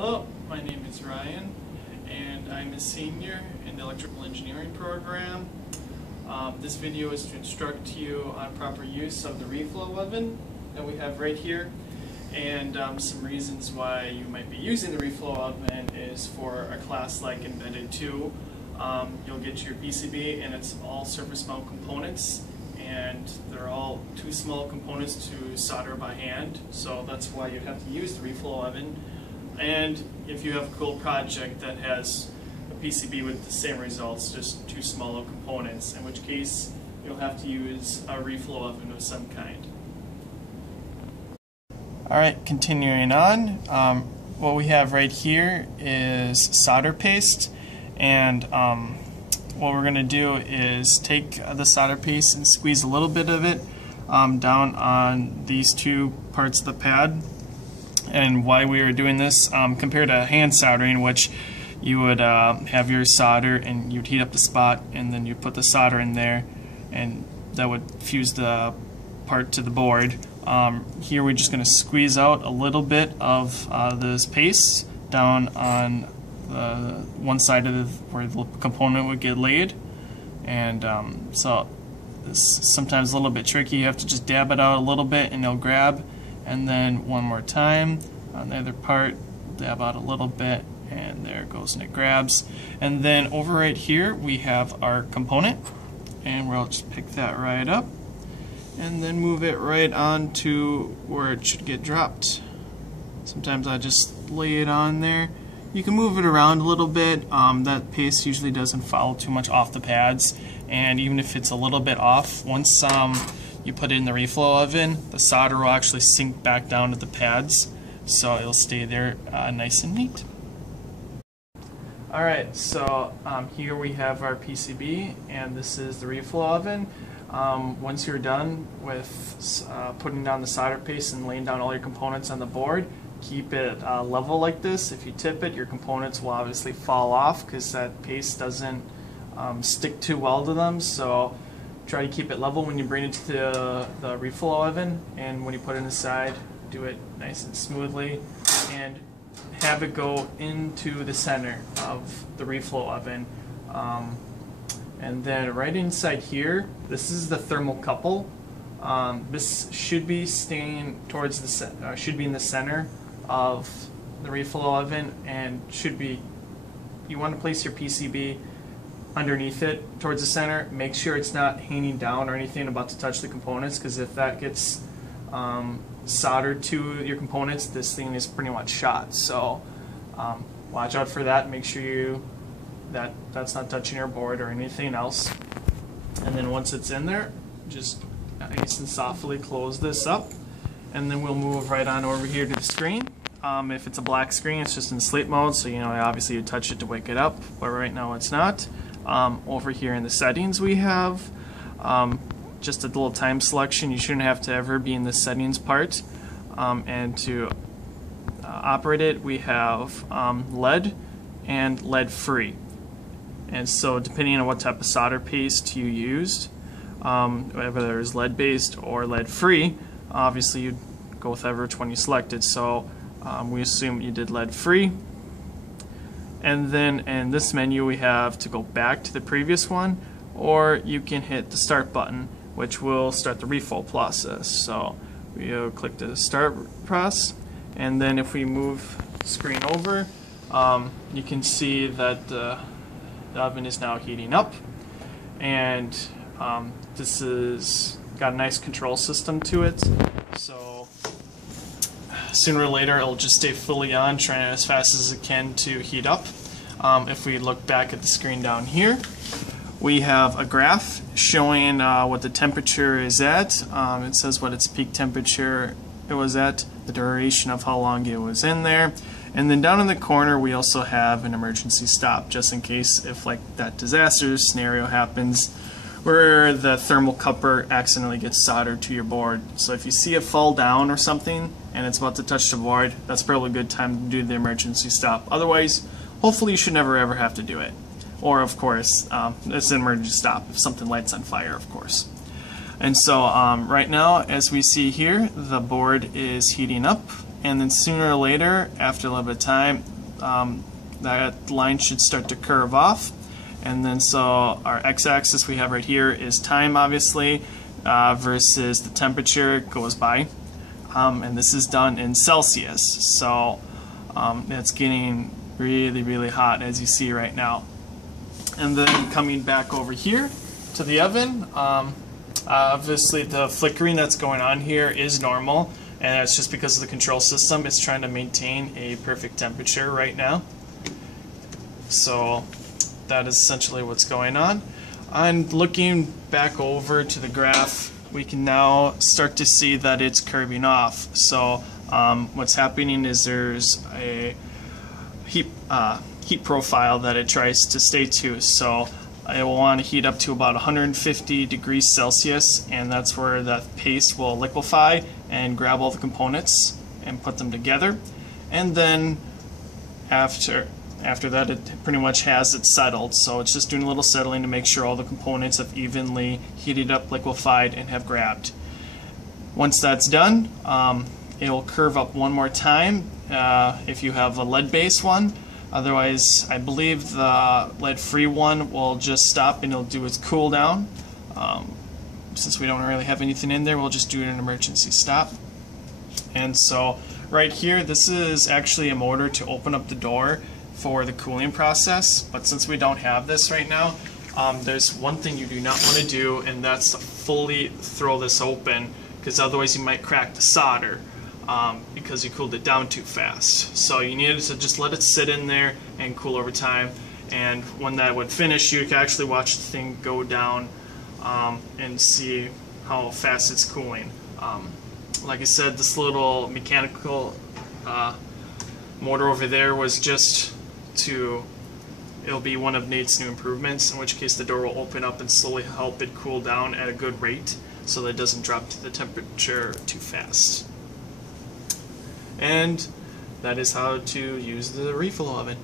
Hello, my name is Ryan, and I'm a senior in the electrical engineering program. This video is to instruct you on proper use of the reflow oven that we have right here, and some reasons why you might be using the reflow oven is for a class like Embedded 2. You'll get your PCB and it's all surface mount components, and they're all too small components to solder by hand, so that's why you have to use the reflow oven. And if you have a cool project that has a PCB with the same results, just too small of components, in which case you'll have to use a reflow oven of some kind. Alright, continuing on, what we have right here is solder paste, and what we're going to do is take the solder paste and squeeze a little bit of it down on these two parts of the pad. And why we are doing this, compared to hand soldering, which you would have your solder and you'd heat up the spot and then you put the solder in there and that would fuse the part to the board. Here we're just going to squeeze out a little bit of this paste down on the one side of where the component would get laid, and so this is sometimes a little bit tricky. You have to just dab it out a little bit and it'll grab, and then one more time on the other part, dab out a little bit, and there it goes and it grabs. And then over right here we have our component, and we'll just pick that right up and then move it right onto where it should get dropped. Sometimes I just lay it on there. You can move it around a little bit. That paste usually doesn't follow too much off the pads, and even if it's a little bit off, once you put it in the reflow oven, the solder will actually sink back down to the pads, so it'll stay there nice and neat. Alright, so here we have our PCB, and this is the reflow oven. Once you're done with putting down the solder paste and laying down all your components on the board, keep it level like this. If you tip it, your components will obviously fall off because that paste doesn't stick too well to them. So try to keep it level when you bring it to the reflow oven, and when you put it inside, do it nice and smoothly and have it go into the center of the reflow oven. And then right inside here, this is the thermocouple. This should be staying towards the should be in the center of the reflow oven, and you want to place your PCB underneath it towards the center. Make sure it's not hanging down or anything about to touch the components, because if that gets soldered to your components, this thing is pretty much shot. So watch out for that. Make sure that's not touching your board or anything else. And then once it's in there, just nice and softly close this up, and then we'll move right on over here to the screen. If it's a black screen, it's just in sleep mode, so obviously you touch it to wake it up, but right now it's not. Over here in the settings we have just a little time selection. You shouldn't have to ever be in the settings part. And to operate it, we have lead and lead free. And so depending on what type of solder paste you used, whether it's lead based or lead free, obviously you'd go with which one you selected. So we assume you did lead free. And then in this menu we have to go back to the previous one, or you can hit the start button, which will start the reflow process. So we'll click the start process, and then if we move the screen over, you can see that the oven is now heating up, and this has got a nice control system to it, so sooner or later it'll just stay fully on, trying as fast as it can to heat up. If we look back at the screen down here, we have a graph showing what the temperature is at. It says what its peak temperature it was at, the duration of how long it was in there, and then down in the corner we also have an emergency stop, just in case if like that disaster scenario happens where the thermocouple accidentally gets soldered to your board. So if you see it fall down or something and it's about to touch the board, that's probably a good time to do the emergency stop. Otherwise, hopefully you should never ever have to do it. Or of course, it's an emergency stop if something lights on fire, of course. And so right now, as we see here, the board is heating up, and then sooner or later, after a little bit of time, that line should start to curve off. And then so our x-axis we have right here is time, obviously, versus the temperature it goes by. And this is done in Celsius, so it's getting really, really hot, as you see right now. And then coming back over here to the oven, obviously the flickering that's going on here is normal, and it's just because of the control system. It's trying to maintain a perfect temperature right now. So that is essentially what's going on. And looking back over to the graph, we can now start to see that it's curving off. So what's happening is there's a heat profile that it tries to stay to. So it will want to heat up to about 150 degrees Celsius, and that's where that paste will liquefy and grab all the components and put them together. And then after that, it pretty much has it settled. So it's just doing a little settling to make sure all the components have evenly heated up, liquefied, and have grabbed. Once that's done, it will curve up one more time if you have a lead-based one. Otherwise, I believe the lead-free one will just stop and it'll do its cool down. Since we don't really have anything in there, we'll just do an emergency stop. And so right here, this is actually a motor to open up the door for the cooling process, but since we don't have this right now, there's one thing you do not want to do, and that's to fully throw this open, because otherwise you might crack the solder because you cooled it down too fast. So you need to just let it sit in there and cool over time, and when that would finish, you can actually watch the thing go down and see how fast it's cooling. Like I said, this little mechanical motor over there was just it'll be one of Nate's new improvements, in which case the door will open up and slowly help it cool down at a good rate so that it doesn't drop to the temperature too fast. And that is how to use the reflow oven.